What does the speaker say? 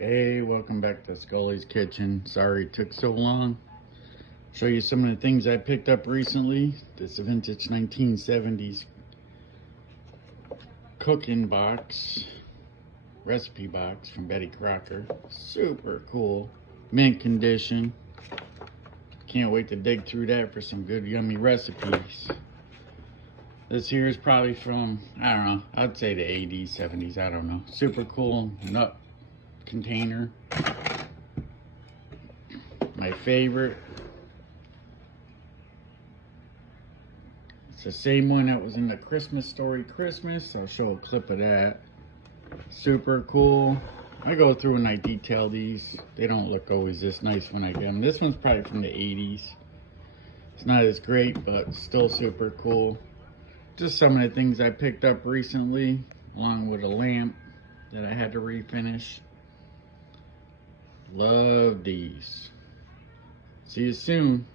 Hey, welcome back to Scully's Kitchen. Sorry it took so long. Show you some of the things I picked up recently. This vintage 1970s cooking box, recipe box from Betty Crocker. Super cool. Mint condition. Can't wait to dig through that for some good yummy recipes. This here is probably from, I don't know, I'd say the 80s, 70s, I don't know. Super cool nut container. My favorite. It's the same one that was in the Christmas Story Christmas. I'll show a clip of that. Super cool. I go through and I detail these. They don't look always this nice when I get them. This one's probably from the 80s. It's not as great, but still super cool. Just some of the things I picked up recently, along with a lamp that I had to refinish. Love these. See you soon.